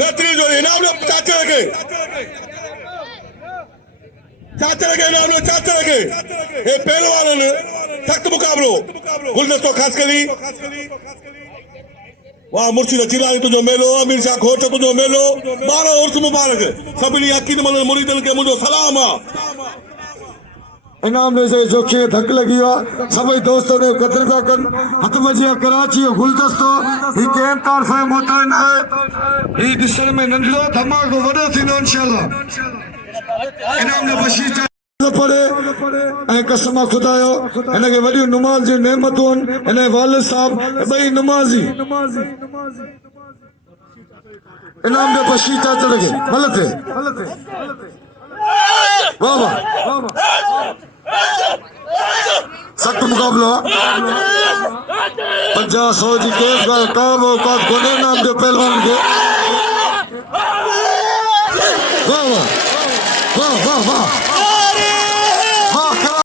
बेहतरीन जोड़ी इनाम लो चाचा लगे चाचा लगे ये पहलवान सख्त मुकाबलो गुलदस्तो खास करी वाह मुर्शिद चिराग तुझो मेलो अमीर शाह खोच तुझो मेलो 12 उर्स मुबारक सभिनी अकीद मन मुरीदन के मुझो सलाम इनाम ने से जोखे धक लगी हुआ सभी दोस्तों ने कदर था कर हथ बजिया कराची और गुलदस्तो ही के तरफ मोतन है ही दिशा में नंदलो धमाको वडो थीनो इंशाल्लाह इनाम ने बशीर पड़े ऐ कसम खुदायो इनके वडी नमाज जी नेमतों इने वालिद साहब भाई नमाजी इनाम ने बशीर चाचा लगे गलत है वाह वाह सख्त मुकाबला 50-100 जी केस का काम औकात कोने नाम दे पहलवान के वाह वाह वाह वाह वाह